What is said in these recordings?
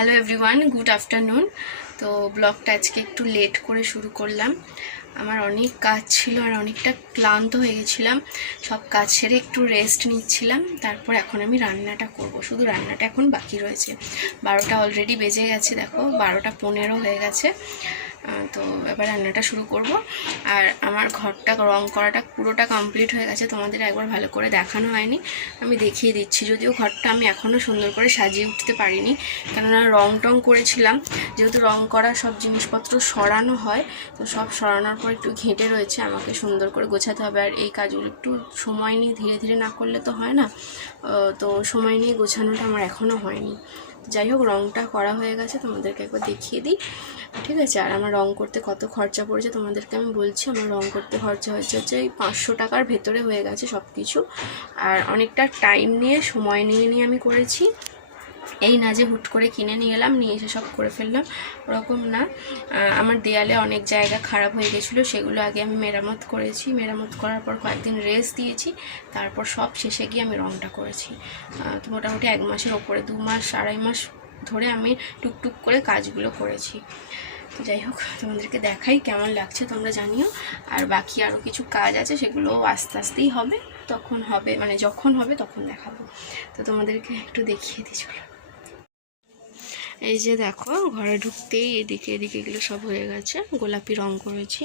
Hello everyone, good afternoon. তো ব্লগটা আজকে একটু লেট করে শুরু করলাম। আমার অনেক কাজ ছিল আর অনেকটা ক্লান্ত হয়ে গেছিলাম। সব কাজ সেরে একটু রেস্ট নিচ্ছিলাম। তারপর এখন আমি রান্নাটা করব, শুধু রান্নাটা এখন বাকি রয়েছে। 12টা অলরেডি বেজে গেছে, দেখো 12:15 হয়ে গেছে। তো এবার রান্নাটা শুরু করব। আর আমার ঘরটা রং করাটা পুরোটা কমপ্লিট হয়ে গেছে, তোমাদের একবার ভালো করে দেখানো হয়নি, আমি দেখিয়ে দিচ্ছি। যদিও ঘরটা আমি এখনও সুন্দর করে সাজিয়ে উঠতে পারিনি, কেননা রং টং করেছিলাম। যেহেতু রং করা সব জিনিসপত্র সরানো হয়, তো সব সরানোর পর একটু ঘেঁটে রয়েছে, আমাকে সুন্দর করে গোছাতে হবে। আর এই কাজগুলো একটু সময় নিয়ে ধীরে ধীরে না করলে তো হয় না, তো সময় নিয়ে গোছানোটা আমার এখনও হয়নি। যাই হোক, রংটা করা হয়ে গেছে, তোমাদেরকে একবার দেখিয়ে দিই, ঠিক আছে। আর আমার রং করতে কত খরচা পড়েছে তোমাদেরকে আমি বলছি। আমার রং করতে খরচা হচ্ছে এই 500 টাকার ভেতরে হয়ে গেছে সব কিছু। আর অনেকটা টাইম নিয়ে সময় নিয়ে আমি করেছি। এই না যে হুট করে কিনে নিয়ে এলাম, নিয়ে এসে সব করে ফেললাম, ওরকম না। আমার দেয়ালে অনেক জায়গা খারাপ হয়ে গেছিলো, সেগুলো আগে আমি মেরামত করেছি। মেরামত করার পর কয়েকদিন রেস্ট দিয়েছি, তারপর সব শেষে গিয়ে আমি রংটা করেছি। তো মোটামুটি 1 মাসের ওপরে, 2 মাস 2.5 মাস ধরে আমি টুকটুক করে কাজগুলো করেছি। তো যাই হোক, তোমাদেরকে দেখাই কেমন লাগছে তোমরা জানিও। আর বাকি আরও কিছু কাজ আছে, সেগুলো আস্তে আস্তেই হবে, তখন হবে, মানে যখন হবে তখন দেখাবো। তো তোমাদেরকে একটু দেখিয়ে দিই, চলো। এই যে দেখো, ঘরে ঢুকতেই এদিকে এগুলো সব হয়ে গেছে। গোলাপি রং করেছি,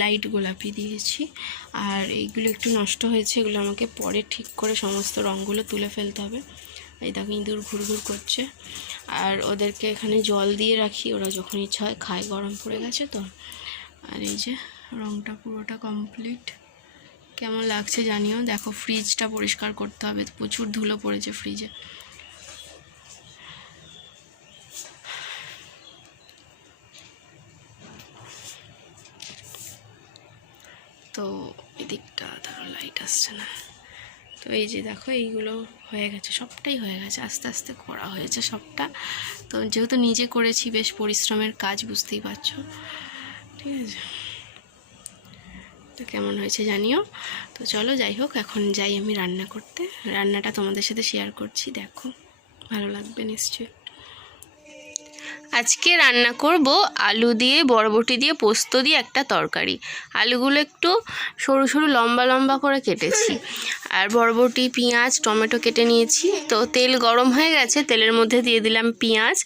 লাইট গোলাপি দিয়েছি। আর এইগুলো একটু নষ্ট হয়েছে, এগুলো আমাকে পরে ঠিক করে সমস্ত রঙগুলো তুলে ফেলতে হবে। এই দেখো, ইঁদুর ঘুরঘুর করছে। আর ওদেরকে এখানে জল দিয়ে রাখি, ওরা যখন ইচ্ছা হয় খায়, গরম পড়ে গেছে তো। আর এই যে রংটা পুরোটা কমপ্লিট। কেমন লাগছে জানিও। দেখো, ফ্রিজটা পরিষ্কার করতে হবে, প্রচুর ধুলো পড়েছে ফ্রিজে। তো এদিকটা ধরো লাইট আসছে না। তো এই যে দেখো, এইগুলো হয়ে গেছে, সবটাই হয়ে গেছে, আস্তে আস্তে করা হয়েছে সবটা। তো যেহেতু নিজে করেছি, বেশ পরিশ্রমের কাজ, বুঝতেই পারছো, ঠিক আছে। তো কেমন হয়েছে জানিও। তো চলো, যাই হোক, এখন যাই আমি রান্না করতে। রান্নাটা তোমাদের সাথে শেয়ার করছি, দেখো, ভালো লাগবে নিশ্চয়ই। আজকে রান্না করব আলু দিয়ে, বরবটি দিয়ে, পোস্ত দিয়ে একটা তরকারি। আলুগুলো একটু সরু সরু লম্বা লম্বা করে কেটেছি, আর বরবটি, পেঁয়াজ, টমেটো কেটে নিয়েছি। তো তেল গরম হয়ে গেছে, তেলের মধ্যে দিয়ে দিলাম পেঁয়াজ,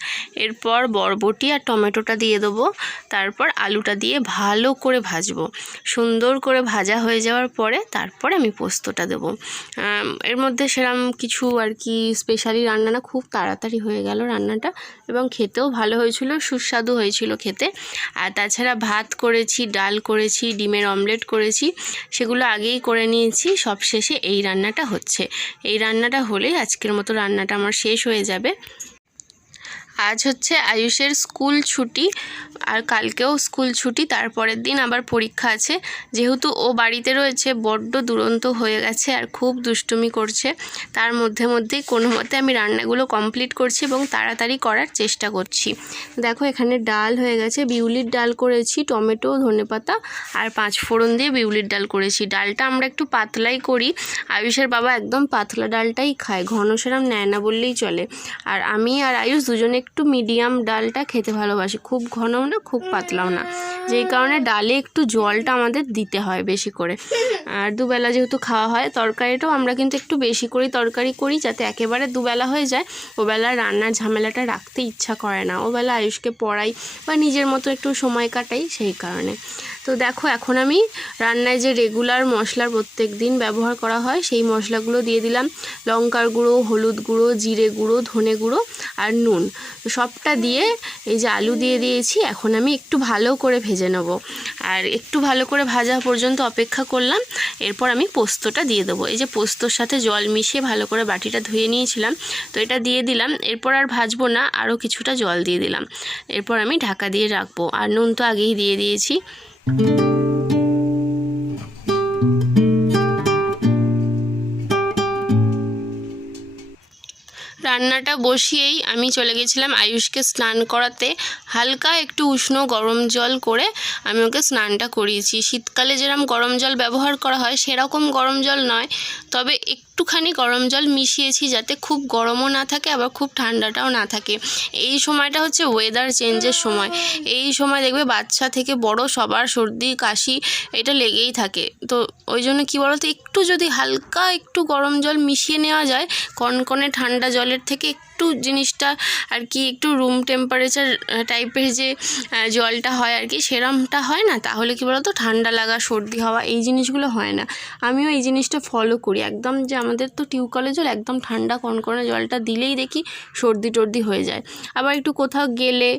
এরপর বরবটি আর টমেটোটা দিয়ে দেবো। তারপর আলুটা দিয়ে ভালো করে ভাজবো। সুন্দর করে ভাজা হয়ে যাওয়ার পরে তারপর আমি পোস্তটা দেবো। এর মধ্যে সেরকম কিছু আর কি স্পেশালি রান্না না, খুব তাড়াতাড়ি হয়ে গেল রান্নাটা, এবং খেতেও ভালো হয়েছিল, সুস্বাদু হয়েছিল খেতে। আর তাছাড়া ভাত করেছি, ডাল করেছি, ডিমের অমলেট করেছি, সেগুলো আগেই করে নিয়েছি। সব শেষে এই রান্নাটা হচ্ছে। এই রান্নাটা হলেই আজকের মতো রান্নাটা আমার শেষ হয়ে যাবে। আজ হচ্ছে আয়ুষের স্কুল ছুটি, আর কালকেও স্কুল ছুটি, তারপরের দিন আবার পরীক্ষা আছে। যেহেতু ও বাড়িতে রয়েছে, বড্ড দুরন্ত হয়ে গেছে আর খুব দুষ্টুমি করছে। তার মধ্যেই কোনো মতে আমি রান্নাগুলো কমপ্লিট করছি এবং তাড়াতাড়ি করার চেষ্টা করছি। দেখো, এখানে ডাল হয়ে গেছে, বিউলির ডাল করেছি, টমেটো, ধনেপাতা আর 5 ফোড়ন দিয়ে বিউলির ডাল করেছি। ডালটা আমরা একটু পাতলাই করি, আয়ুষের বাবা একদম পাতলা ডালটাই খায়, ঘন সেরম নেয় না বললেই চলে। আর আমি আর আয়ুষ দুজনে একটু মিডিয়াম ডালটা খেতে ভালোবাসি, খুব ঘনও না খুব পাতলাও না, যেই কারণে ডালে একটু জলটা আমাদের দিতে হয় বেশি করে। আর দুবেলা যেহেতু খাওয়া হয়, তরকারিটাও আমরা কিন্তু একটু বেশি করে তরকারি করি, যাতে একেবারে দুবেলা হয়ে যায়। ওবেলা রান্নার ঝামেলাটা রাখতে ইচ্ছা করে না, ওবেলা আয়ুষকে পড়াই বা নিজের মতো একটু সময় কাটাই, সেই কারণে। তো দেখো, এখন আমি রান্নায় যে রেগুলার মশলা প্রত্যেক দিন ব্যবহার করা হয়, সেই মশলাগুলো দিয়ে দিলাম। লঙ্কার গুঁড়ো, হলুদ গুঁড়ো, জিরে গুঁড়ো, ধনে গুঁড়ো আর নুন, সবটা দিয়ে এই যে আলু দিয়ে দিয়েছি। এখন আমি একটু ভালো করে ভেজে নেব, আর একটু ভালো করে ভাজা পর্যন্ত অপেক্ষা করলাম। এরপর আমি পোস্তটা দিয়ে দেবো। এই যে পোস্তর সাথে জল মিশিয়ে ভালো করে বাটিটা ধুয়ে নিয়েছিলাম, তো এটা দিয়ে দিলাম। এরপর আর ভাজবো না, আরও কিছুটা জল দিয়ে দিলাম। এরপর আমি ঢাকা দিয়ে রাখবো, আর নুন তো আগেই দিয়ে দিয়েছি। রান্নাটা বসিয়েই আমি চলে গেছিলাম আয়ুষকে স্নান করাতে। হালকা একটু উষ্ণ গরম জল করে আমি ওকে স্নানটা করিয়েছি। শীতকালে যেরকম গরম জল ব্যবহার করা হয় সেরকম গরম জল নয়, তবে একটু একটুখানি গরম জল মিশিয়েছি, যাতে খুব গরমও না থাকে আবার খুব ঠান্ডাটাও না থাকে। এই সময়টা হচ্ছে ওয়েদার চেঞ্জের সময়। এই সময় দেখবে বাচ্চা থেকে বড় সবার সর্দি কাশি এটা লেগেই থাকে। তো ওই জন্য কী বলো তো, একটু যদি হালকা একটু গরম জল মিশিয়ে নেওয়া যায় কনকনে ঠান্ডা জলের থেকে, একটু জিনিসটা আর কি একটু রুম টেম্পারেচার টাইপের যে জলটা হয় আর কি, সেরমটা হয় না, তাহলে কী বলো তো ঠান্ডা লাগা সর্দি হওয়া এই জিনিসগুলো হয় না। আমিও এই জিনিসটা ফলো করি একদম, যে আমাদের তো টিউবকলের জল একদম ঠান্ডা কনকনে জলটা দিলেই দেখি সর্দি টর্দি হয়ে যায়। আবার একটু কোথাও গেলে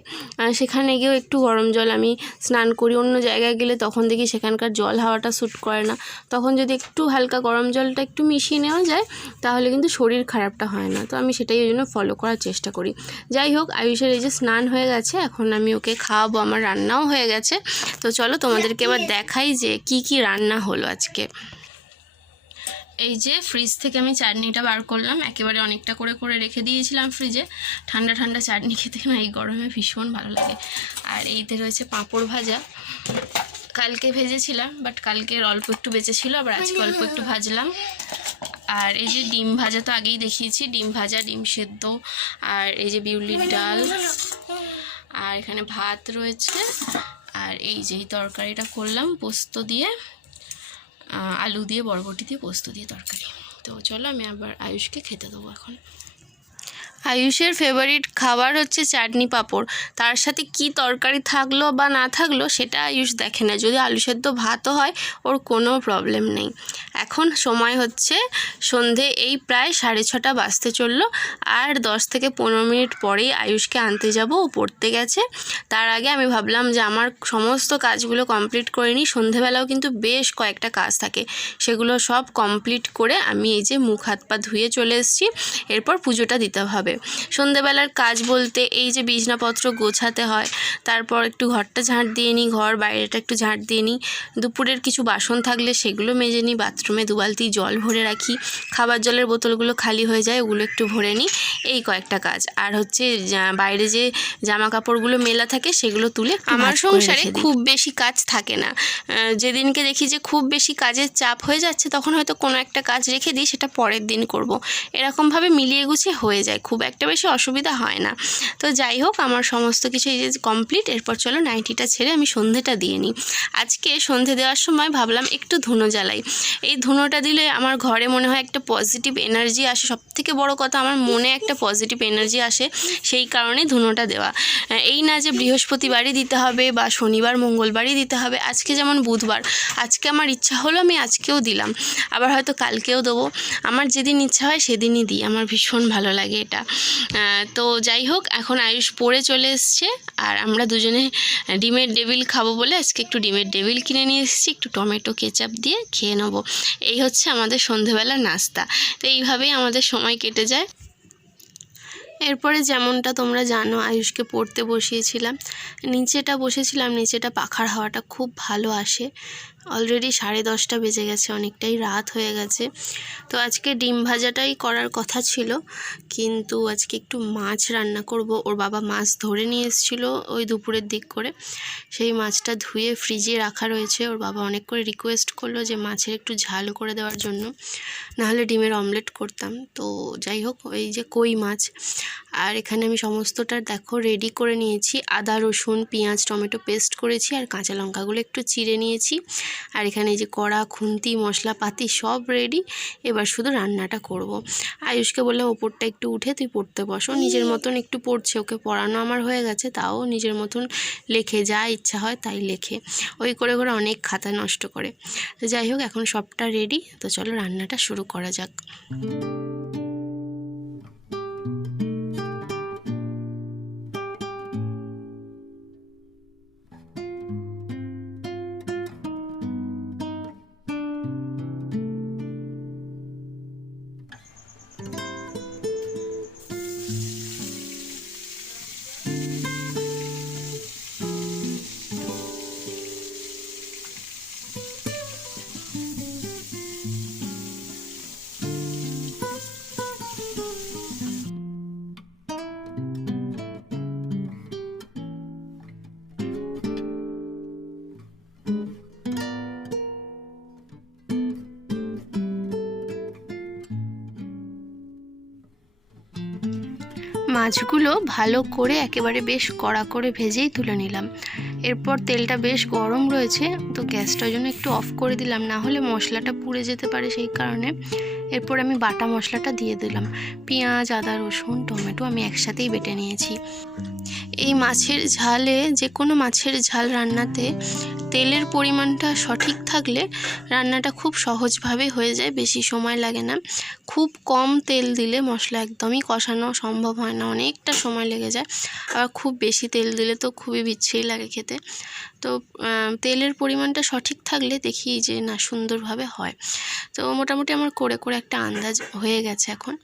সেখানে গিয়েও একটু গরম জল আমি স্নান করি। অন্য জায়গায় গেলে তখন দেখি সেখানকার জল হাওয়াটা স্যুট করে না, তখন যদি একটু হালকা গরম জলটা একটু মিশিয়ে নেওয়া যায় তাহলে কিন্তু শরীর খারাপটা হয় না। তো আমি সেটাই ওই জন্য ফলো করার চেষ্টা করি। যাই হোক, আয়ুষের এই যে স্নান হয়ে গেছে, এখন আমি ওকে খাওয়াবো, আমার রান্নাও হয়ে গেছে। তো চলো তোমাদেরকে এবার দেখাই যে কি কি রান্না হলো আজকে। এই যে ফ্রিজ থেকে আমি চাটনিটা বার করলাম, একেবারে অনেকটা করে করে রেখে দিয়েছিলাম ফ্রিজে। ঠান্ডা ঠান্ডা চাটনি খেতে না এই গরমে ভীষণ ভালো লাগে। আর এইতে রয়েছে পাঁপড় ভাজা, কালকে ভেজেছিলাম বাট কালকের অল্প একটু বেঁচেছিল, আবার আজকে অল্প একটু ভাজলাম। আর এই যে ডিম ভাজা তো আগেই দেখিয়েছি, ডিম ভাজা, ডিম সেদ্ধ, আর এই যে বিউলির ডাল, আর এখানে ভাত রয়েছে। আর এই যে তরকারিটা করলাম পোস্ত দিয়ে, আলু দিয়ে বরবটি দিয়ে পোস্ত দিয়ে তরকারি। তো চলো আমি আবার আয়ুষকে খেতে দেবো এখন। আয়ুষের ফেভারিট খাবার হচ্ছে চাটনি পাঁপড়, তার সাথে কি তরকারি থাকলো বা না থাকলো সেটা আয়ুষ দেখে না। যদি আলু সেদ্ধ ভাতও হয় ওর কোনো প্রবলেম নেই। এখন সময় হচ্ছে সন্ধে, এই প্রায় 6:30 বাজতে চললো। আর 10 থেকে 15 মিনিট পরেই আয়ুষকে আনতে যাব, ও পড়তে গেছে। তার আগে আমি ভাবলাম যে আমার সমস্ত কাজগুলো কমপ্লিট করে নিই। সন্ধেবেলাও কিন্তু বেশ কয়েকটা কাজ থাকে, সেগুলো সব কমপ্লিট করে আমি এই যে মুখ হাত পা ধুয়ে চলে এসেছি। এরপর পুজোটা দিতে হবে। সন্ধেবেলার কাজ বলতে এই যে বিছনাপত্র গোছাতে হয়, তারপর একটু ঘরটা ঝাঁট দিয়ে নিই, ঘর বাইরেটা একটু ঝাঁট দিয়ে নিই, দুপুরের কিছু বাসন থাকলে সেগুলো মেজে নিই, বাথরুমে 2 বালতি জল ভরে রাখি, খাবার জলের বোতলগুলো খালি হয়ে যায় ওগুলো একটু ভরে নিই, এই কয়েকটা কাজ। আর হচ্ছে বাইরে যে জামা কাপড়গুলো মেলা থাকে সেগুলো তুলে, আমার সংসারে খুব বেশি কাজ থাকে না। যেদিনকে দেখি যে খুব বেশি কাজের চাপ হয়ে যাচ্ছে তখন হয়তো কোনো একটা কাজ রেখে দিই, সেটা পরের দিন করব। এরকমভাবে মিলিয়ে গুছিয়ে হয়ে যায়, খুব একটা বেশি অসুবিধা হয় না। তো যাই হোক, আমার সমস্ত কিছু এই যে কমপ্লিট। এরপর চলো নাইটিটা ছেড়ে আমি সন্ধেটা দিয়ে নিই। আজকে সন্ধে দেওয়ার সময় ভাবলাম একটু ধুনো জ্বালাই। এই ধুনোটা দিলে আমার ঘরে মনে হয় একটা পজিটিভ এনার্জি আসে। সবথেকে বড় কথা, আমার মনে একটা পজিটিভ এনার্জি আসে, সেই কারণে ধুনোটা দেওয়া। এই না যে বৃহস্পতিবারই দিতে হবে বা শনিবার মঙ্গলবারই দিতে হবে। আজকে যেমন বুধবার, আজকে আমার ইচ্ছা হলো আমি আজকেও দিলাম, আবার হয়তো কালকেও দেবো। আমার যেদিন ইচ্ছা হয় সেদিনই দিই, আমার ভীষণ ভালো লাগে এটা। তো যাই হোক, এখন আয়ুষ পড়ে চলে এসছে, আর আমরা দুজনে ডিমের ডেভিল খাবো বলে আজকে একটু ডিমের ডেভিল কিনে নিয়ে এসেছি, একটু টমেটো কেচাপ দিয়ে খেয়ে নেবো। এই হচ্ছে আমাদের সন্ধেবেলার নাস্তা। তো এইভাবেই আমাদের সময় কেটে যায়। এরপরে যেমনটা তোমরা জানো, আয়ুষকে পড়তে বসিয়েছিলাম। নিচেটা বসেছিলাম, নিচেটা পাখার হাওয়াটা খুব ভালো আসে। অলরেডি 10:30 বেজে গেছে, অনেকটাই রাত হয়ে গেছে। তো আজকে ডিম ভাজাটাই করার কথা ছিল, কিন্তু আজকে একটু মাছ রান্না করব। ওর বাবা মাছ ধরে নিয়ে এসেছিলো ওই দুপুরের দিক করে, সেই মাছটা ধুয়ে ফ্রিজে রাখা রয়েছে। ওর বাবা অনেক করে রিকোয়েস্ট করলো যে মাছের একটু ঝাল করে দেওয়ার জন্য, নাহলে ডিমের অমলেট করতাম। তো যাই হোক, ওই যে কই মাছ। আর এখানে আমি সমস্তটা দেখো রেডি করে নিয়েছি। আদা রসুন পেঁয়াজ টমেটো পেস্ট করেছি, আর কাঁচা লঙ্কাগুলো একটু চিড়ে নিয়েছি। আর এখানে এই যে কড়া খুন্তি মশলাপাতি সব রেডি, এবার শুধু রান্নাটা করব। আয়ুষকে বললাম ওপরটা একটু উঠে তুই পড়তে বসো, নিজের মতন একটু পড়ছে, ওকে পড়ানো আমার হয়ে গেছে, তাও নিজের মতন লেখে, যা ইচ্ছা হয় তাই লেখে, ওই করে করে অনেক খাতা নষ্ট করে। তো যাই হোক, এখন সবটা রেডি, তো চলো রান্নাটা শুরু করা যাক। মাছগুলো ভালো করে একেবারে বেশ কড়া করে ভেজেই তুলে নিলাম। এরপর তেলটা বেশ গরম রয়েছে, তো গ্যাসটার জন্য একটু অফ করে দিলাম, না হলে মশলাটা পুড়ে যেতে পারে সেই কারণে। এরপর আমি বাটা মশলাটা দিয়ে দিলাম। পেঁয়াজ, আদা, রসুন, টমেটো আমি একসাথেই বেটে নিয়েছি। এই মাছের ঝালে, যে কোনো মাছের ঝাল রান্নাতে তেলের পরিমাণটা সঠিক থাকলে রান্নাটা খুব সহজভাবে হয়ে যায়, বেশি সময় লাগে না। খুব কম তেল দিলে মশলা একদমই কষানো সম্ভব হয় না, অনেকটা সময় লেগে যায়। আবার খুব বেশি তেল দিলে তো খুবই বিচ্ছিরি লাগে খেতে। তো তেলের পরিমাণটা সঠিক থাকলে দেখি যে না সুন্দরভাবে হয়। তো মোটামুটি আমার করে করে একটা আন্দাজ হয়ে গেছে এখন।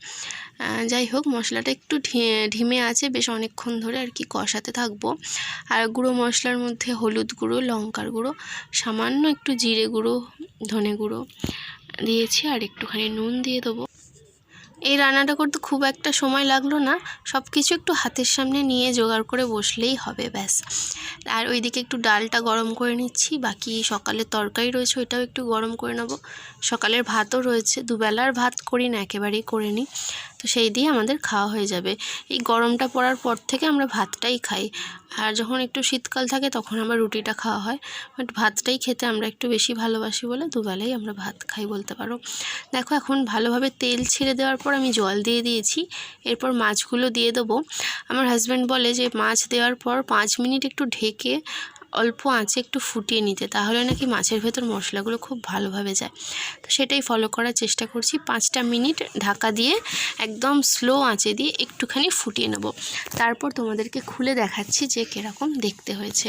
যাই হোক, মশলাটা একটু ঢিমে আছে, বেশ অনেকক্ষণ ধরে আর কি কষাতে থাকবো। আর গুঁড়ো মশলার মধ্যে হলুদ গুঁড়ো, লঙ্কার গুঁড়ো, সামান্য একটু জিরে গুঁড়ো, ধনে গুঁড়ো দিয়েছি, আর একটুখানি নুন দিয়ে দেবো। এই রান্নাটা করতে খুব একটা সময় লাগলো না, সব কিছু একটু হাতের সামনে নিয়ে জোগাড় করে বসলেই হবে, ব্যাস। আর ওইদিকে একটু ডালটা গরম করে নিচ্ছি, বাকি সকালের তরকারি রয়েছে ওইটাও একটু গরম করে নেব। সকালের ভাতও রয়েছে, দুবেলার ভাত করি না, একেবারেই করে নিই, তো সেই দিয়ে আমাদের খাওয়া হয়ে যাবে। এই গরমটা পড়ার পর থেকে আমরা ভাতটাই খাই, আর যখন একটু শীতকাল থাকে তখন আমরা রুটিটা খাওয়া হয়, বাট ভাতটাই খেতে আমরা একটু বেশি ভালোবাসি বলে দুবেলাই আমরা ভাত খাই বলতে পারো। দেখো, এখন ভালোভাবে তেল ছেড়ে দেওয়ার পর আমি জল দিয়ে দিয়েছি। এরপর মাছগুলো দিয়ে দেবো। আমার হাজব্যান্ড বলে যে মাছ দেওয়ার পর 5 মিনিট একটু ঢেকে অল্প আঁচে একটু ফুটিয়ে নিতে, তাহলে নাকি মাছের ভেতর মশলাগুলো খুব ভালোভাবে যায়। তো সেটাই ফলো করার চেষ্টা করছি। 5টা মিনিট ঢাকা দিয়ে একদম স্লো আঁচে দিয়ে একটুখানি ফুটিয়ে নেব, তারপর তোমাদেরকে খুলে দেখাচ্ছি যে কীরকম দেখতে হয়েছে।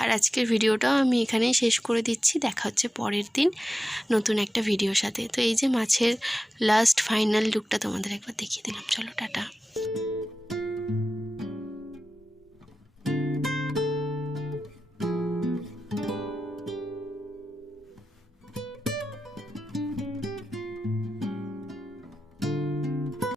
আর আজকের ভিডিওটাও আমি এখানেই শেষ করে দিচ্ছি। দেখা হচ্ছে পরের দিন নতুন একটা ভিডিওর সাথে। তো এই যে মাছের লাস্ট ফাইনাল লুকটা তোমাদের একবার দেখিয়ে দিলাম। চলো, টাটা।